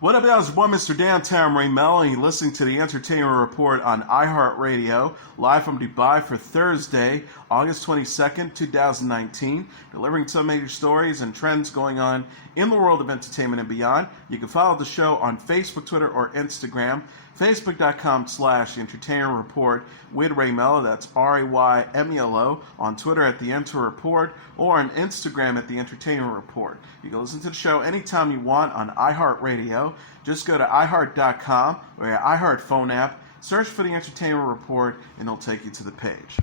What up, y'all? It's your boy, Mr. Downtown Melo, and you're listening to the Entertainment Report on iHeartRadio, live from Dubai for Thursday, August 22nd, 2019, delivering some major stories and trends going on in the world of entertainment and beyond. You can follow the show on Facebook, Twitter, or Instagram. Facebook.com/Entertainment Report with Ray Melo, that's RAYMELO, on Twitter at The Enter Report, or on Instagram at The Entertainment Report. You can listen to the show anytime you want on iHeartRadio. Just go to iHeart.com or your iHeart phone app, search for The Entertainment Report, and it'll take you to the page.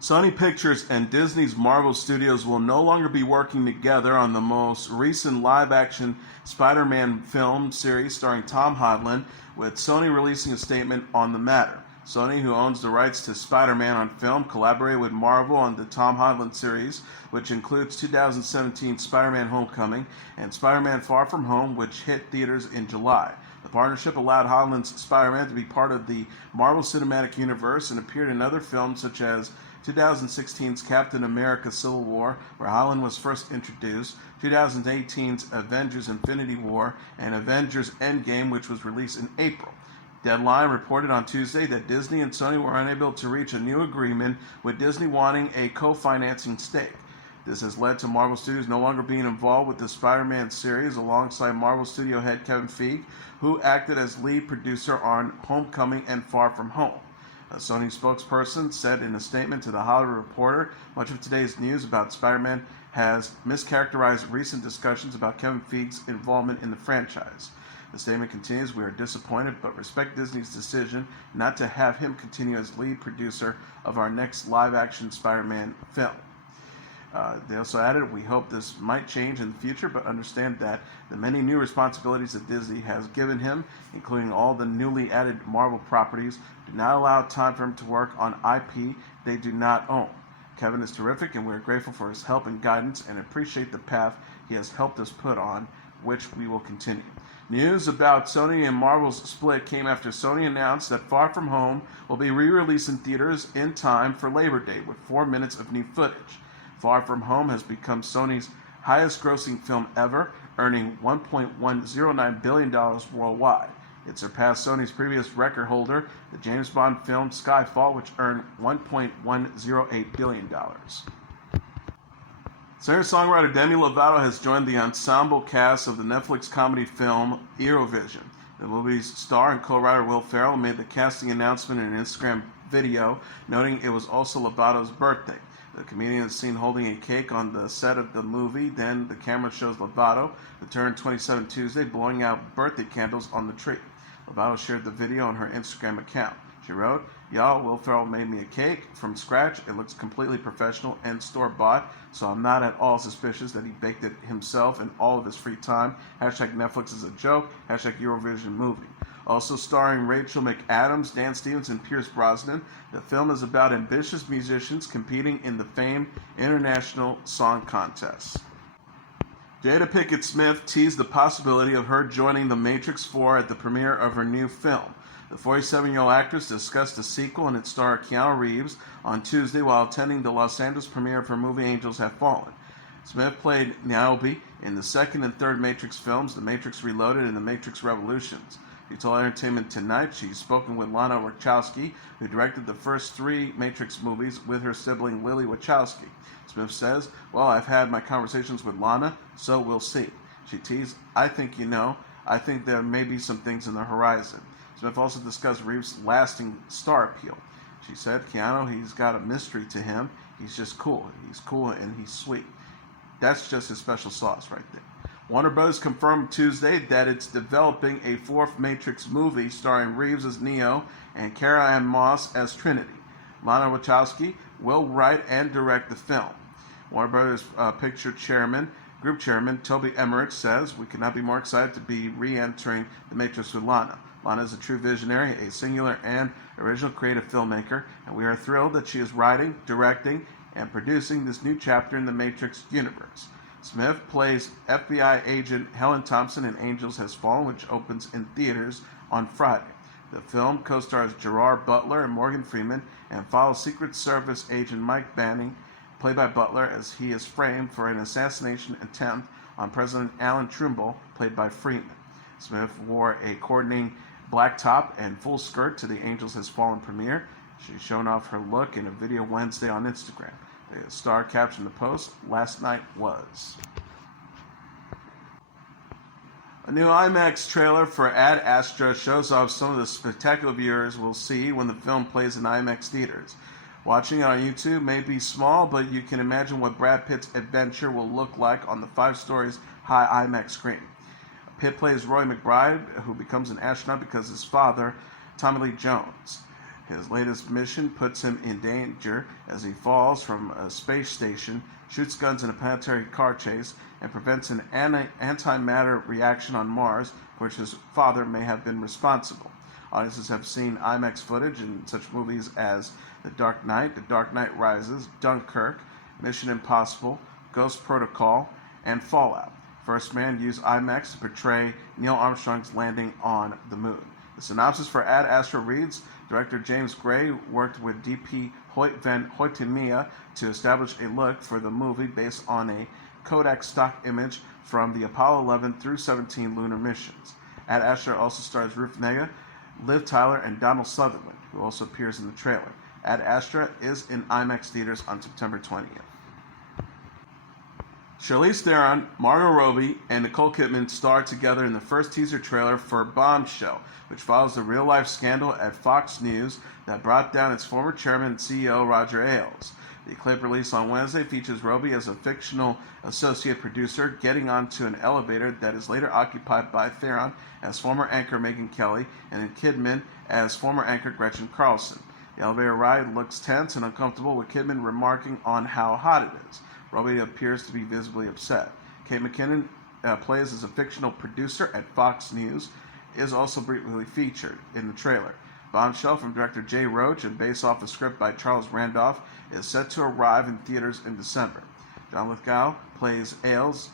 Sony Pictures and Disney's Marvel Studios will no longer be working together on the most recent live-action Spider-Man film series starring Tom Holland, with Sony releasing a statement on the matter. Sony, who owns the rights to Spider-Man on film, collaborated with Marvel on the Tom Holland series, which includes 2017 Spider-Man Homecoming and Spider-Man Far From Home, which hit theaters in July. The partnership allowed Holland's Spider-Man to be part of the Marvel Cinematic Universe and appeared in other films such as 2016's Captain America Civil War, where Holland was first introduced, 2018's Avengers Infinity War, and Avengers Endgame, which was released in April. Deadline reported on Tuesday that Disney and Sony were unable to reach a new agreement, with Disney wanting a co-financing stake. This has led to Marvel Studios no longer being involved with the Spider-Man series, alongside Marvel Studio head Kevin Feige, who acted as lead producer on Homecoming and Far From Home. A Sony spokesperson said in a statement to The Hollywood Reporter, much of today's news about Spider-Man has mischaracterized recent discussions about Kevin Feige's involvement in the franchise. The statement continues, "We are disappointed but respect Disney's decision not to have him continue as lead producer of our next live-action Spider-Man film." They also added, "We hope this might change in the future, but understand that the many new responsibilities that Disney has given him, including all the newly added Marvel properties, do not allow time for him to work on IP they do not own. Kevin is terrific, and we are grateful for his help and guidance and appreciate the path he has helped us put on, which we will continue." News about Sony and Marvel's split came after Sony announced that Far From Home will be re-released in theaters in time for Labor Day with 4 minutes of new footage. Far From Home has become Sony's highest-grossing film ever, earning $1.109 billion worldwide. It surpassed Sony's previous record holder, the James Bond film Skyfall, which earned $1.108 billion. Singer-songwriter Demi Lovato has joined the ensemble cast of the Netflix comedy film Eurovision. The movie's star and co-writer Will Ferrell made the casting announcement in an Instagram video, noting it was also Lovato's birthday. The comedian is seen holding a cake on the set of the movie. Then the camera shows Lovato, who turned 27 Tuesday, blowing out birthday candles on the tree. Lovato shared the video on her Instagram account. She wrote, "Y'all, Will Ferrell made me a cake from scratch. It looks completely professional and store-bought, so I'm not at all suspicious that he baked it himself in all of his free time. Hashtag Netflix is a joke. Hashtag Eurovision movie." Also starring Rachel McAdams, Dan Stevens, and Pierce Brosnan, the film is about ambitious musicians competing in the famed International Song Contest. Jada Pinkett Smith teased the possibility of her joining The Matrix 4 at the premiere of her new film. The 47-year-old actress discussed the sequel and its star Keanu Reeves on Tuesday while attending the Los Angeles premiere of her movie Angels Have Fallen. Smith played Niobe in the second and third Matrix films, The Matrix Reloaded and The Matrix Revolutions. She told Entertainment Tonight she's spoken with Lana Wachowski, who directed the first 3 Matrix movies with her sibling Lily Wachowski. Smith says, "Well, I've had my conversations with Lana, so we'll see." She teased, I think there may be some things in the horizon." Smith also discussed Reeves' lasting star appeal. She said, "Keanu, he's got a mystery to him. He's just cool. He's cool and he's sweet. That's just his special sauce right there." Warner Bros. Confirmed Tuesday that it's developing a 4th Matrix movie starring Reeves as Neo and Carrie-Anne Moss as Trinity. Lana Wachowski will write and direct the film. Warner Bros. Group Chairman Toby Emmerich says, "We could not be more excited to be re-entering the Matrix with Lana. Lana is a true visionary, a singular and original creative filmmaker, and we are thrilled that she is writing, directing, and producing this new chapter in the Matrix universe." Smith plays FBI agent Helen Thompson in Angels Has Fallen, which opens in theaters on Friday. The film co-stars Gerard Butler and Morgan Freeman and follows Secret Service agent Mike Banning, played by Butler, as he is framed for an assassination attempt on President Alan Trimble, played by Freeman. Smith wore a coordinating black top and full skirt to the Angels Has Fallen premiere. She's shown off her look in a video Wednesday on Instagram. The star captioned the post, "Last night was." A new IMAX trailer for Ad Astra shows off some of the spectacular viewers will see when the film plays in IMAX theaters. Watching it on YouTube may be small, but you can imagine what Brad Pitt's adventure will look like on the 5 stories high IMAX screen. Pitt plays Roy McBride, who becomes an astronaut because his father, Tommy Lee Jones. His latest mission puts him in danger as he falls from a space station, shoots guns in a planetary car chase, and prevents an antimatter reaction on Mars, for which his father may have been responsible. Audiences have seen IMAX footage in such movies as The Dark Knight Rises, Dunkirk, Mission Impossible, Ghost Protocol, and Fallout. First Man used IMAX to portray Neil Armstrong's landing on the moon. The synopsis for Ad Astra reads, director James Gray worked with DP Hoyt van Hoytema to establish a look for the movie based on a Kodak stock image from the Apollo 11 through 17 lunar missions. Ad Astra also stars Ruth Negga, Liv Tyler, and Donald Sutherland, who also appears in the trailer. Ad Astra is in IMAX theaters on September 20th. Charlize Theron, Margot Robbie, and Nicole Kidman star together in the first teaser trailer for Bombshell, which follows the real-life scandal at Fox News that brought down its former chairman and CEO, Roger Ailes. The clip released on Wednesday features Robbie as a fictional associate producer getting onto an elevator that is later occupied by Theron as former anchor Megyn Kelly and then Kidman as former anchor Gretchen Carlson. The elevator ride looks tense and uncomfortable, with Kidman remarking on how hot it is. Robbie appears to be visibly upset. Kate McKinnon plays as a fictional producer at Fox News, is also briefly featured in the trailer. Bombshell, from director Jay Roach and based off a script by Charles Randolph, is set to arrive in theaters in December. John Lithgow plays Ailes,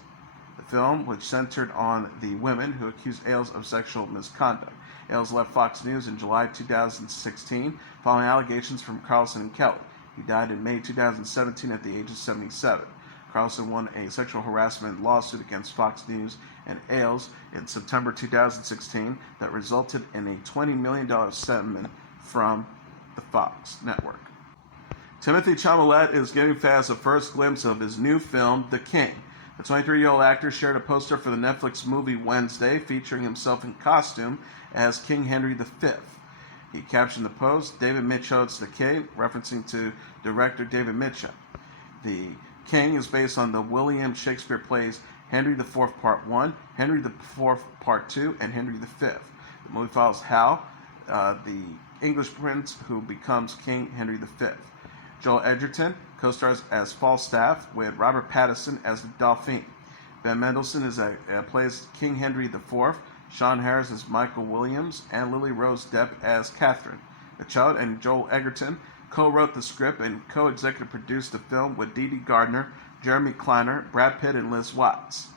the film, which centered on the women who accused Ailes of sexual misconduct. Ailes left Fox News in July 2016 following allegations from Carlson and Kelly. He died in May 2017 at the age of 77. Carlson won a sexual harassment lawsuit against Fox News and Ailes in September 2016 that resulted in a $20 million settlement from the Fox network. Timothée Chalamet is giving fans a first glimpse of his new film, The King. The 23-year-old actor shared a poster for the Netflix movie Wednesday featuring himself in costume as King Henry V. He captioned the post, "David Mitchell's The King," referencing to director David Mitchell. The King is based on the William Shakespeare plays Henry IV Part 1, Henry IV Part 2, and Henry V. The movie follows Hal, the English prince who becomes King Henry V. Joel Edgerton co-stars as Falstaff with Robert Pattinson as the Dauphin. Ben Mendelsohn plays King Henry IV. Sean Harris as Michael Williams, and Lily Rose Depp as Catherine. Michaud and Joel Edgerton co-wrote the script and co-executive produced the film with Dee Dee Gardner, Jeremy Kleiner, Brad Pitt, and Liz Watts.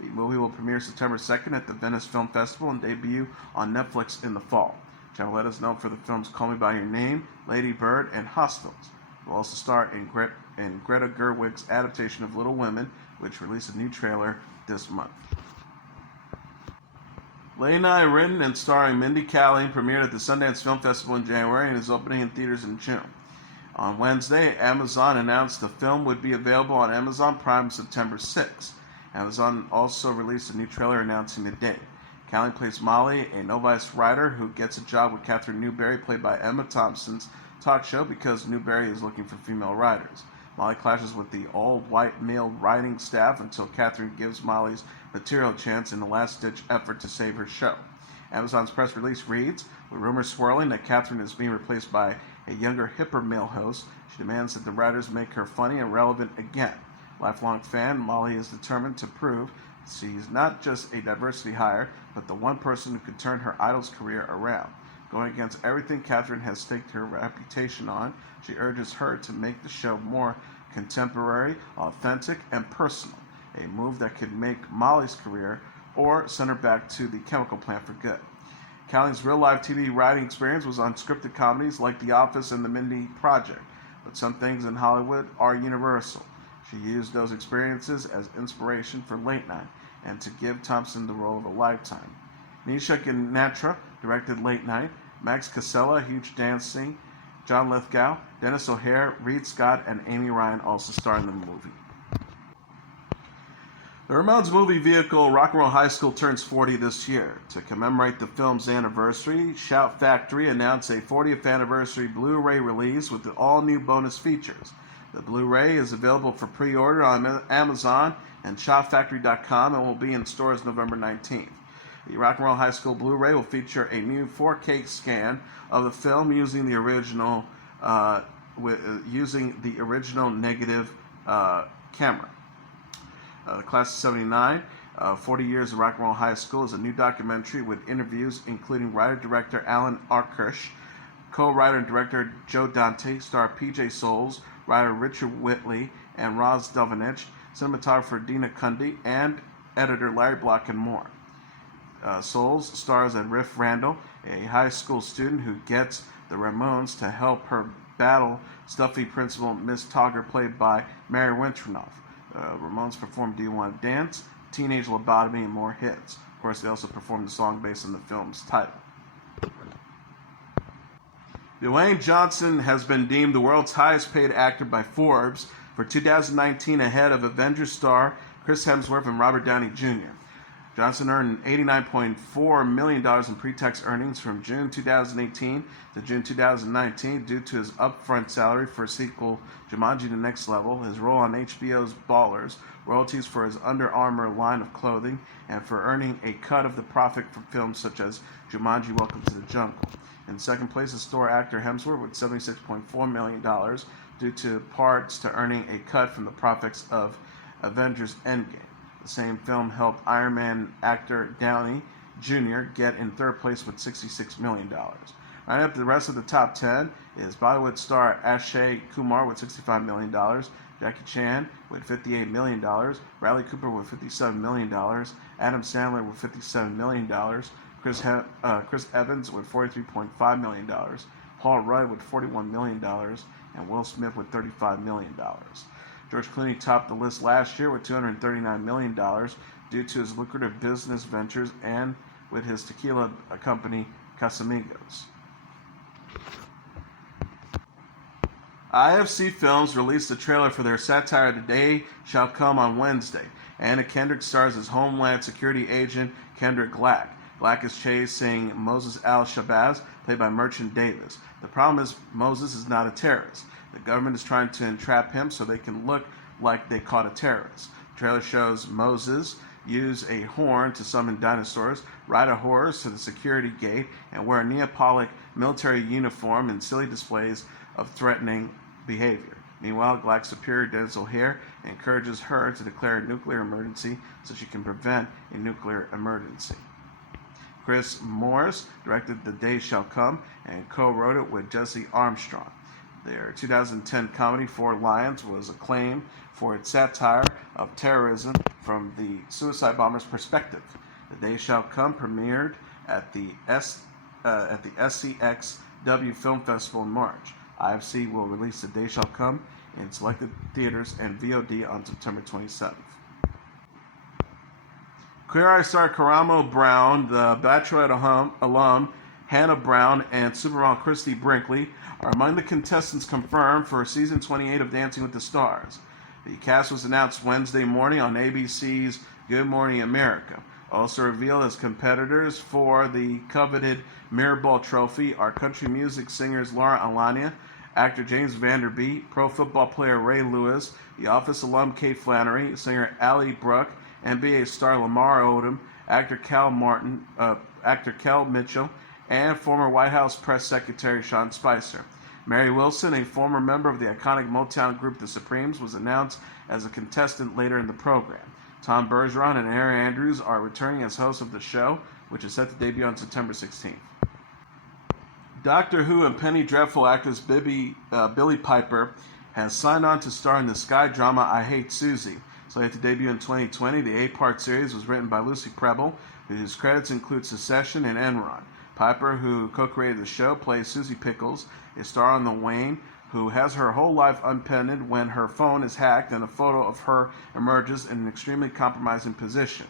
The movie will premiere September 2nd at the Venice Film Festival and debut on Netflix in the fall. Chalamet is known for the films Call Me By Your Name, Lady Bird, and Hostiles. It will also star in Greta Gerwig's adaptation of Little Women, which released a new trailer this month. Late Night, written and starring Mindy Kaling, premiered at the Sundance Film Festival in January and is opening in theaters in June. On Wednesday, Amazon announced the film would be available on Amazon Prime September 6. Amazon also released a new trailer announcing the date. Kaling plays Molly, a novice writer who gets a job with Catherine Newberry, played by Emma Thompson's talk show, because Newberry is looking for female writers. Molly clashes with the all-white male writing staff until Catherine gives Molly's material a chance in a last-ditch effort to save her show. Amazon's press release reads, with rumors swirling that Catherine is being replaced by a younger, hipper male host, she demands that the writers make her funny and relevant again. Lifelong fan, Molly is determined to prove she's not just a diversity hire, but the one person who could turn her idol's career around. Going against everything Catherine has staked her reputation on, she urges her to make the show more contemporary, authentic, and personal, a move that could make Molly's career or send her back to the chemical plant for good. Kaling's real-life TV writing experience was on scripted comedies like The Office and The Mindy Project, but some things in Hollywood are universal. She used those experiences as inspiration for Late Night and to give Thompson the role of a lifetime. Nisha Ganatra directed Late Night. Max Casella, Huge Dancing, John Lithgow, Dennis O'Hare, Reed Scott, and Amy Ryan also starred in the movie. The Ramones movie vehicle Rock and Roll High School turns 40 this year. To commemorate the film's anniversary, Shout Factory announced a 40th anniversary Blu-ray release with all new bonus features. The Blu-ray is available for pre-order on Amazon and shoutfactory.com and will be in stores November 19th. The Rock and Roll High School Blu-ray will feature a new 4K scan of the film using the original negative camera. The Class of 79, 40 Years of Rock and Roll High School is a new documentary with interviews including writer-director Alan Arkush, co-writer and director Joe Dante, star PJ Souls, writer Richard Whitley and Roz Dovenich, cinematographer Dina Cundy, and editor Larry Block, and more. Souls stars as Riff Randall, a high school student who gets the Ramones to help her battle stuffy principal Miss Togger, played by Mary Wintronoff. Ramones performed Do You Want to Dance, Teenage Lobotomy, and more hits. Of course, they also performed the song based on the film's title. Dwayne Johnson has been deemed the world's highest paid actor by Forbes for 2019, ahead of Avengers star Chris Hemsworth and Robert Downey Jr. Johnson earned $89.4 million in pre-tax earnings from June 2018 to June 2019 due to his upfront salary for sequel Jumanji: The Next Level, his role on HBO's Ballers, royalties for his Under Armour line of clothing, and for earning a cut of the profit from films such as Jumanji: Welcome to the Jungle. In second place is Thor actor Hemsworth with $76.4 million due to parts to earning a cut from the profits of Avengers Endgame. The same film helped Iron Man actor Downey Jr. get in third place with $66 million. Right up the rest of the top 10 is Bollywood star Akshay Kumar with $65 million, Jackie Chan with $58 million, Bradley Cooper with $57 million, Adam Sandler with $57 million, Chris Evans with $43.5 million, Paul Rudd with $41 million, and Will Smith with $35 million. George Clooney topped the list last year with $239 million due to his lucrative business ventures and with his tequila company Casamigos. IFC Films released a trailer for their satire The Day Shall Come on Wednesday. Anna Kendrick stars as Homeland Security agent Kendrick Black. Black is chasing Moses Al-Shabazz, played by Merchant Davis. The problem is Moses is not a terrorist. The government is trying to entrap him so they can look like they caught a terrorist. The trailer shows Moses use a horn to summon dinosaurs, ride a horse to the security gate, and wear a Neapolitan military uniform in silly displays of threatening behavior. Meanwhile, Black's superior Dennis O'Hare encourages her to declare a nuclear emergency so she can prevent a nuclear emergency. Chris Morris directed The Day Shall Come and co-wrote it with Jesse Armstrong. Their 2010 comedy Four Lions was acclaimed for its satire of terrorism from the suicide bomber's perspective. The Day Shall Come premiered at the SCXW Film Festival in March. IFC will release The Day Shall Come in selected theaters and VOD on September 27th. Queer Eye star Karamo Brown, the Bachelorette alum Hannah Brown, and Supermodel Christy Brinkley are among the contestants confirmed for season 28 of Dancing with the Stars. The cast was announced Wednesday morning on ABC's Good Morning America. Also revealed as competitors for the coveted Mirrorball Trophy are country music singers Laura Alania, actor James Vanderbeek, pro football player Ray Lewis, The Office alum Kate Flannery, singer Allie Brooke, NBA star Lamar Odom, actor Cal Mitchell, and former White House press secretary Sean Spicer. Mary Wilson, a former member of the iconic Motown group The Supremes, was announced as a contestant later in the program. Tom Bergeron and Aaron Andrews are returning as hosts of the show, which is set to debut on September 16th. Doctor Who and Penny Dreadful actress Billy Piper has signed on to star in the Sky drama I Hate Susie. Slated to debut in 2020, the 8-part series was written by Lucy Preble, whose credits include Succession and Enron. Piper, who co-created the show, plays Susie Pickles, a star on The Wane, who has her whole life unpinned when her phone is hacked and a photo of her emerges in an extremely compromising position.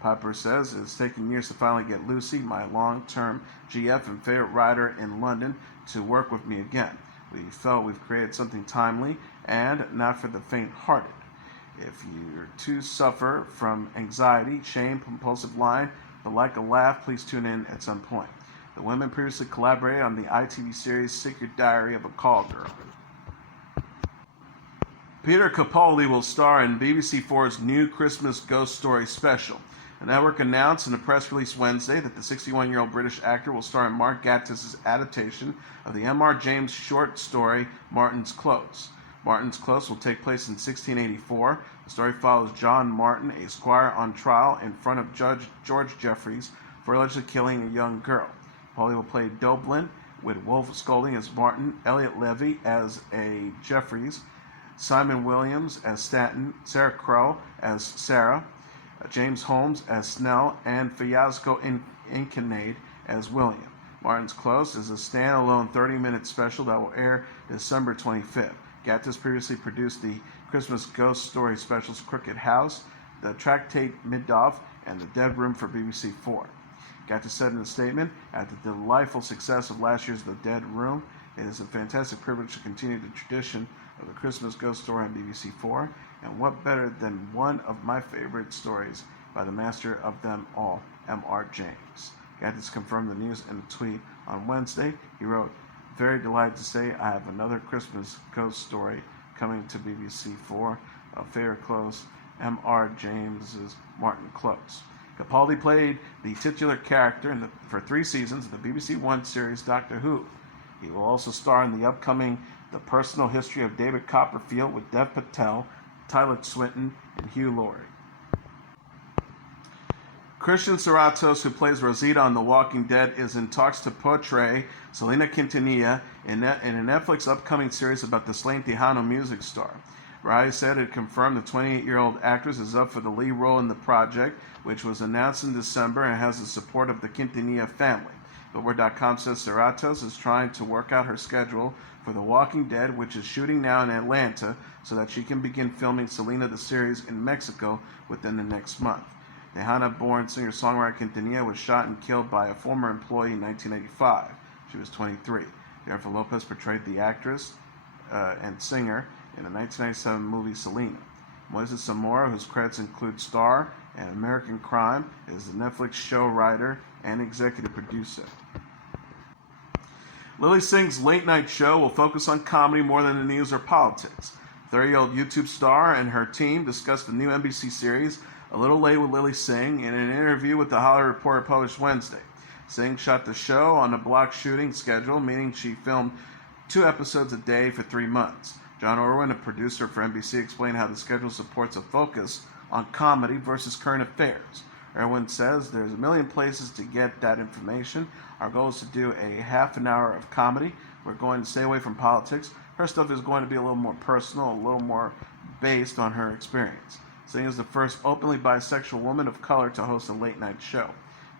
Piper says it's taken years to finally get Lucy, my long-term GF and favorite rider in London, to work with me again. We felt we've created something timely and not for the faint-hearted. If you too suffer from anxiety, shame, compulsive lying, but like a laugh, please tune in at some point. The women previously collaborated on the ITV series Secret Diary of a Call Girl. Peter Capaldi will star in BBC4's new Christmas Ghost Story special. The network announced in a press release Wednesday that the 61-year-old British actor will star in Mark Gatiss' adaptation of the M.R. James short story Martin's Close. Martin's Close will take place in 1684. The story follows John Martin, a squire on trial in front of Judge George Jeffreys for allegedly killing a young girl. Pauly will play Dublin, with Wolf Scolding as Martin, Elliot Levy as a Jeffreys, Simon Williams as Stanton, Sarah Crowe as Sarah, James Holmes as Snell, and Fiasco Incanade as William. Martin's Close is a standalone 30-minute special that will air December 25th. Gatiss previously produced the Christmas Ghost Story specials Crooked House, The Tractate Middoff, and The Dead Room for BBC4. Gatiss said in a statement, at the delightful success of last year's The Dead Room, it is a fantastic privilege to continue the tradition of the Christmas Ghost Story on BBC4, and what better than one of my favorite stories by the master of them all, M.R. James. Gatiss confirmed the news in a tweet on Wednesday. He wrote, very delighted to say I have another Christmas Ghost Story coming to BBC4, a favorite close, M.R. James's Martin Close. Capaldi played the titular character for 3 seasons of the BBC One series Doctor Who. He will also star in the upcoming The Personal History of David Copperfield with Dev Patel, Tyler Swinton, and Hugh Laurie. Christian Serratos, who plays Rosita on The Walking Dead, is in talks to portray Selena Quintanilla in a Netflix upcoming series about the slain Tejano music star. Variety said it confirmed the 28-year-old actress is up for the lead role in the project, which was announced in December and has the support of the Quintanilla family. Billboard.com says Serratos is trying to work out her schedule for The Walking Dead, which is shooting now in Atlanta, so that she can begin filming Selena the series in Mexico within the next month. Tejana-born singer-songwriter Quintanilla was shot and killed by a former employee in 1985. She was 23. Jennifer Lopez portrayed the actress and singer in the 1997 movie Selena. Moises Zamora, whose credits include Star and American Crime, is the Netflix show writer and executive producer. Lily Singh's late-night show will focus on comedy more than the news or politics. 30-year-old YouTube star and her team discussed the new NBC series A Little Late with Lily Singh in an interview with The Hollywood Reporter published Wednesday. Singh shot the show on a block shooting schedule, meaning she filmed 2 episodes a day for 3 months. John Orwin, a producer for NBC, explained how the schedule supports a focus on comedy versus current affairs. Irwin says there's a million places to get that information. Our goal is to do a half an hour of comedy. We're going to stay away from politics. Her stuff is going to be a little more personal, a little more based on her experience. Singh is the first openly bisexual woman of color to host a late-night show.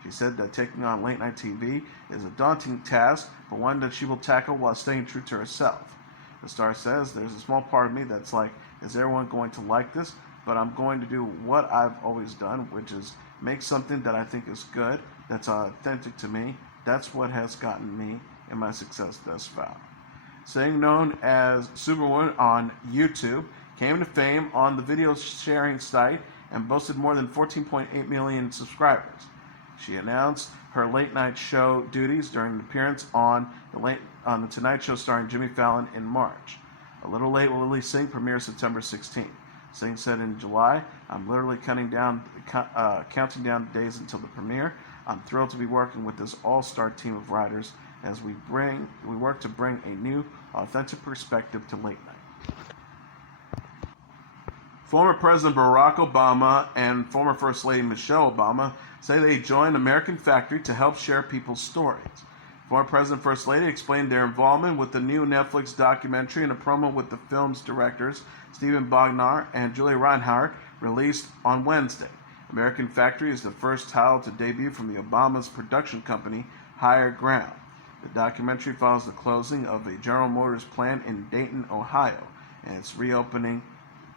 She said that taking on late-night TV is a daunting task, but one that she will tackle while staying true to herself. The star says, there's a small part of me that's like, is everyone going to like this? But I'm going to do what I've always done, which is make something that I think is good, that's authentic to me. That's what has gotten me in my success thus far. Singh, known as Superwoman on YouTube, came to fame on the video sharing site and boasted more than 14.8 million subscribers. She announced her late night show duties during an appearance on the Tonight Show starring Jimmy Fallon in March. A Little Late with Lily Singh premieres September 16th. Singh said in July, I'm literally counting down the days until the premiere. I'm thrilled to be working with this all-star team of writers as we work to bring a new, authentic perspective to late night. Former President Barack Obama and former First Lady Michelle Obama say they joined American Factory to help share people's stories. Former President and First Lady explained their involvement with the new Netflix documentary in a promo with the film's directors, Stephen Bognar and Julia Reinhardt, released on Wednesday. American Factory is the first title to debut from the Obama's production company, Higher Ground. The documentary follows the closing of a General Motors plant in Dayton, Ohio, and its reopening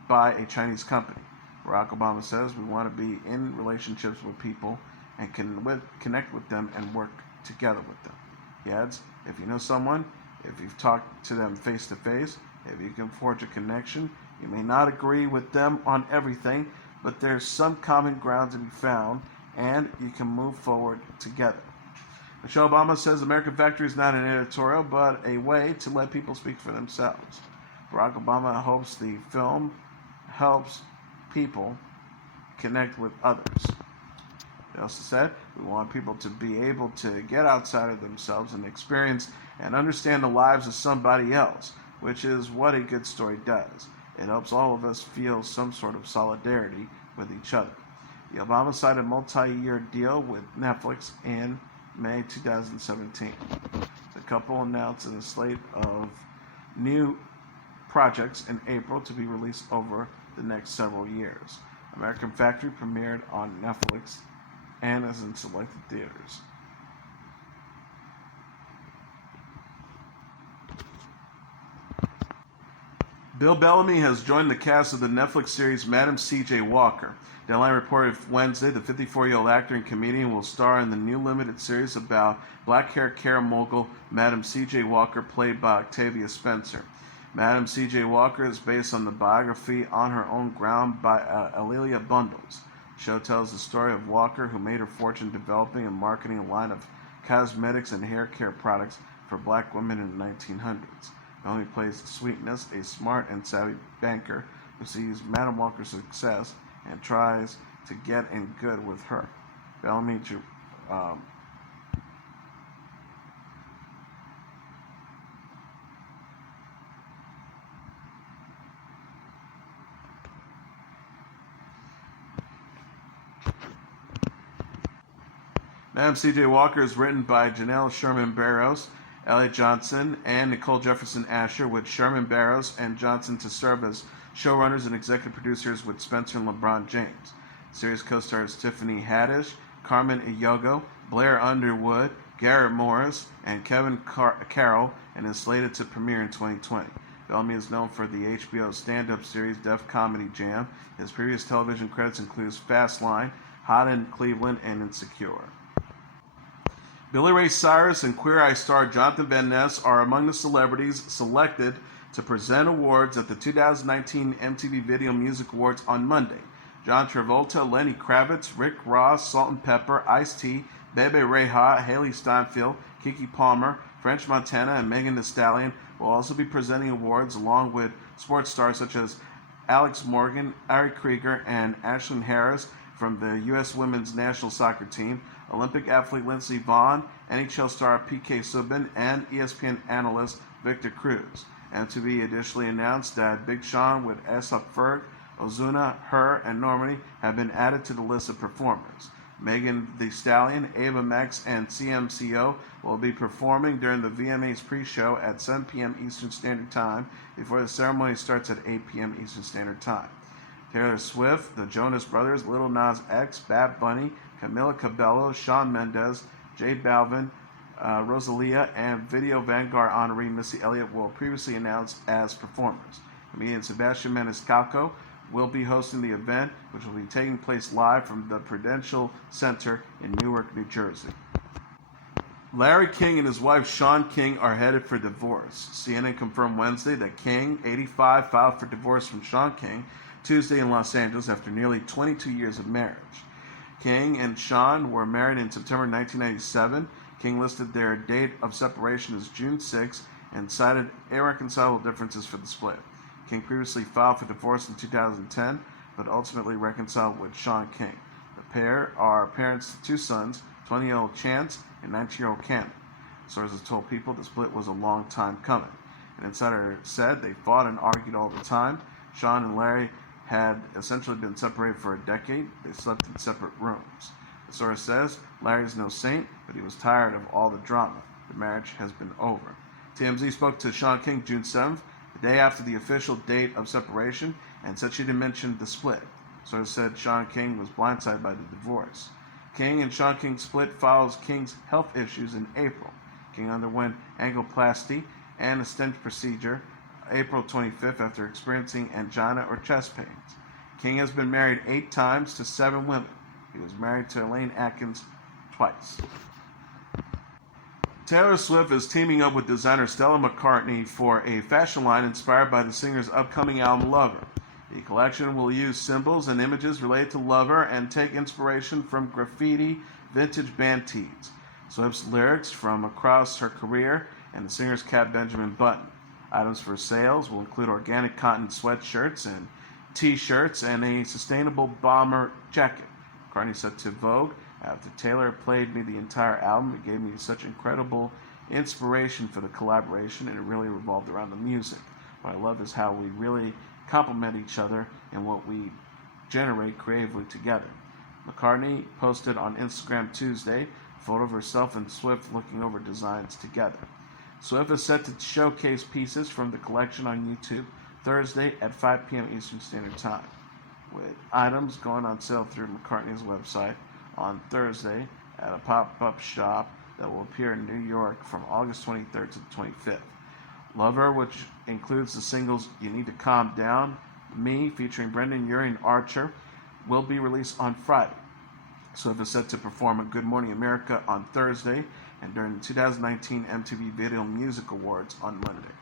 by a Chinese company. Barack Obama says we want to be in relationships with people and connect with them and work together with them. He adds, if you know someone, if you've talked to them face to face, if you can forge a connection, you may not agree with them on everything, but there's some common ground to be found, and you can move forward together. Michelle Obama says American Factory is not an editorial, but a way to let people speak for themselves. Barack Obama hopes the film helps people connect with others. They also said, we want people to be able to get outside of themselves and experience and understand the lives of somebody else, which is what a good story does. It helps all of us feel some sort of solidarity with each other. The Obama signed a multi-year deal with Netflix in May 2017. The couple announced a slate of new projects in April to be released over the next several years. American Factory premiered on Netflix and is in selected theaters. Bill Bellamy has joined the cast of the Netflix series Madam C.J. Walker. Deadline reported Wednesday the 54-year-old actor and comedian will star in the new limited series about black-haired care mogul Madam C.J. Walker, played by Octavia Spencer. Madam C.J. Walker is based on the biography On Her Own Ground by Alelia Bundles. The show tells the story of Walker, who made her fortune developing and marketing a line of cosmetics and hair care products for black women in the 1900s. Bellamy plays Sweetness, a smart and savvy banker who sees Madam Walker's success and tries to get in good with her. Bellamy Madam C.J. Walker is written by Janelle Sherman Barrows, Elliot Johnson, and Nicole Jefferson Asher, with Sherman Barrows and Johnson to serve as showrunners and executive producers with Spencer and LeBron James. The series co-stars Tiffany Haddish, Carmen Eyogo, Blair Underwood, Garrett Morris, and Kevin Carroll, and is slated to premiere in 2020. Bellamy is known for the HBO stand-up series Def Comedy Jam. His previous television credits include Fast Line, Hot in Cleveland, and Insecure. Billy Ray Cyrus and Queer Eye star Jonathan Van Ness are among the celebrities selected to present awards at the 2019 MTV Video Music Awards on Monday. John Travolta, Lenny Kravitz, Rick Ross, Salt-N-Pepa, Ice-T, Bebe Rexha, Haley Steinfeld, Keke Palmer, French Montana, and Megan Thee Stallion will also be presenting awards along with sports stars such as Alex Morgan, Ari Krieger, and Ashlyn Harris from the U.S. Women's National Soccer Team, Olympic athlete Lindsey Vonn, NHL star P.K. Subban, and ESPN analyst Victor Cruz. MTV additionally announced that Big Sean with A$AP Ferg, Ozuna, Her, and Normani have been added to the list of performers. Megan Thee Stallion, Ava Max, and CMCO will be performing during the VMAs pre-show at 7 p.m. Eastern Standard Time before the ceremony starts at 8 p.m. Eastern Standard Time. Taylor Swift, the Jonas Brothers, Lil Nas X, Bad Bunny, Camila Cabello, Shawn Mendes, J Balvin, Rosalia, and Video Vanguard honoree Missy Elliott were previously announced as performers. Comedian Sebastian Maniscalco will be hosting the event, which will be taking place live from the Prudential Center in Newark, New Jersey. Larry King and his wife Shawn King are headed for divorce. CNN confirmed Wednesday that King, 85, filed for divorce from Shawn King Tuesday in Los Angeles after nearly 22 years of marriage. King and Shawn were married in September 1997. King listed their date of separation as June 6 and cited irreconcilable differences for the split. King previously filed for divorce in 2010, but ultimately reconciled with Shawn King. The pair are parents to two sons, 20-year-old Chance and 19-year-old Cannon. Sources told People the split was a long time coming. An insider said they fought and argued all the time. Shawn and Larry had essentially been separated for a decade. They slept in separate rooms. The source says Larry's no saint, but he was tired of all the drama. The marriage has been over. TMZ spoke to Shawn King June 7th, the day after the official date of separation, and said she didn't mention the split. The source said Shawn King was blindsided by the divorce. King and Shawn King split follows King's health issues in April. King underwent angioplasty and a stent procedure April 25th after experiencing angina or chest pains. King has been married 8 times to 7 women. He was married to Elaine Atkins twice. Taylor Swift is teaming up with designer Stella McCartney for a fashion line inspired by the singer's upcoming album Lover. The collection will use symbols and images related to Lover and take inspiration from graffiti vintage band tees. Swift's lyrics from across her career and the singer's Cat Benjamin button. Items for sales will include organic cotton sweatshirts and t-shirts and a sustainable bomber jacket. McCartney said to Vogue, "After Taylor played me the entire album, it gave me such incredible inspiration for the collaboration, and it really revolved around the music. What I love is how we really complement each other and what we generate creatively together." McCartney posted on Instagram Tuesday a photo of herself and Swift looking over designs together. Swift is set to showcase pieces from the collection on YouTube Thursday at 5 p.m. Eastern Standard Time, with items going on sale through McCartney's website on Thursday at a pop-up shop that will appear in New York from August 23rd to the 25th. Lover, which includes the singles You Need to Calm Down, Me, featuring Brendan Urie and Archer, will be released on Friday. Swift is set to perform at Good Morning America on Thursday and during the 2019 MTV Video Music Awards on Monday.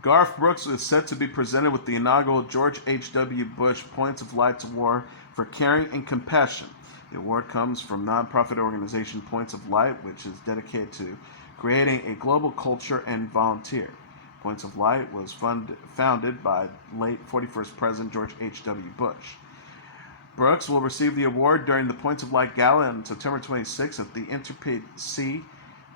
Garth Brooks is set to be presented with the inaugural George H.W. Bush Points of Light Award for Caring and Compassion. The award comes from nonprofit organization Points of Light, which is dedicated to creating a global culture and volunteer. Points of Light was founded by late 41st President George H.W. Bush. Brooks will receive the award during the Points of Light Gala on September 26th at the Entertainment Sea,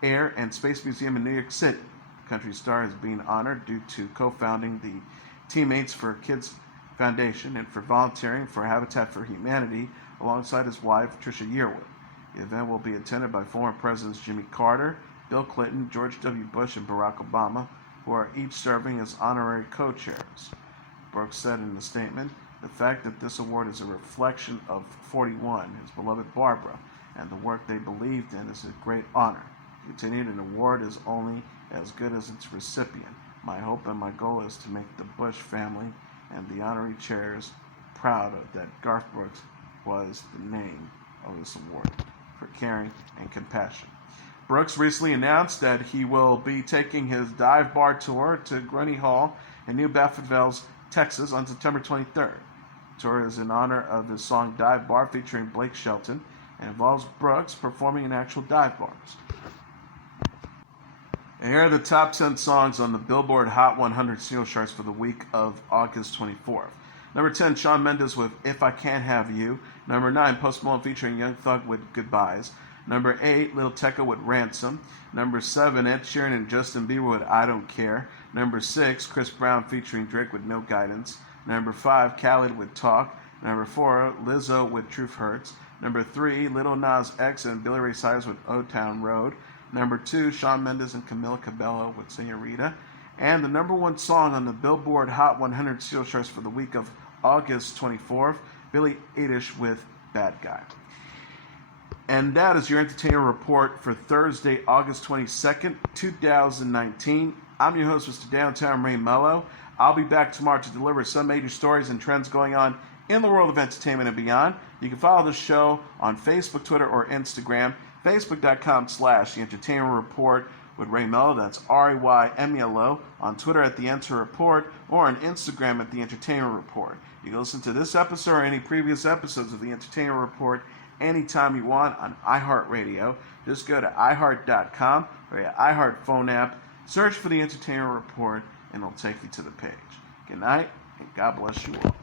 Air, and Space Museum in New York City. The country's star is being honored due to co-founding the Teammates for Kids Foundation and for volunteering for Habitat for Humanity alongside his wife, Tricia Yearwood. The event will be attended by former Presidents Jimmy Carter, Bill Clinton, George W. Bush, and Barack Obama, who are each serving as honorary co-chairs. Brooks said in a statement, "The fact that this award is a reflection of 41, his beloved Barbara, and the work they believed in is a great honor. Continued, an award is only as good as its recipient. My hope and my goal is to make the Bush family and the honorary chairs proud of that Garth Brooks was the name of this award for caring and compassion." Brooks recently announced that he will be taking his dive bar tour to Gruny Hall in New Braunfels, Texas on September 23rd. The tour is in honor of his song Dive Bar featuring Blake Shelton and involves Brooks performing in actual dive bars. And here are the top 10 songs on the Billboard Hot 100 single charts for the week of August 24th. Number 10, Shawn Mendes with If I Can't Have You. Number 9, Post Malone featuring Young Thug with Goodbyes. Number 8, Lil Tecca with Ransom. Number 7, Ed Sheeran and Justin Bieber with I Don't Care. Number 6, Chris Brown featuring Drake with No Guidance. Number 5, Khaled with Talk. Number 4, Lizzo with Truth Hurts. Number 3, Lil Nas X and Billy Ray Cyrus with O Town Road. Number 2, Shawn Mendes and Camila Cabello with Senorita. And the number 1 song on the Billboard Hot 100 single charts for the week of August 24th, Billie Eilish with Bad Guy. And that is your Entertainment Report for Thursday, August 22nd, 2019. I'm your host, Mr. Downtown Ray Melo. I'll be back tomorrow to deliver some major stories and trends going on in the world of entertainment and beyond. You can follow the show on Facebook, Twitter, or Instagram. Facebook.com/The Entertainment Report with Ray Melo. That's RAYMELO. On Twitter at The Enter Report or on Instagram at The Entertainment Report. You can listen to this episode or any previous episodes of The Entertainment Report anytime you want on iHeartRadio. Just go to iHeart.com or your iHeart phone app, search for The Entertainment Report, and it'll take you to the page. Good night, and God bless you all.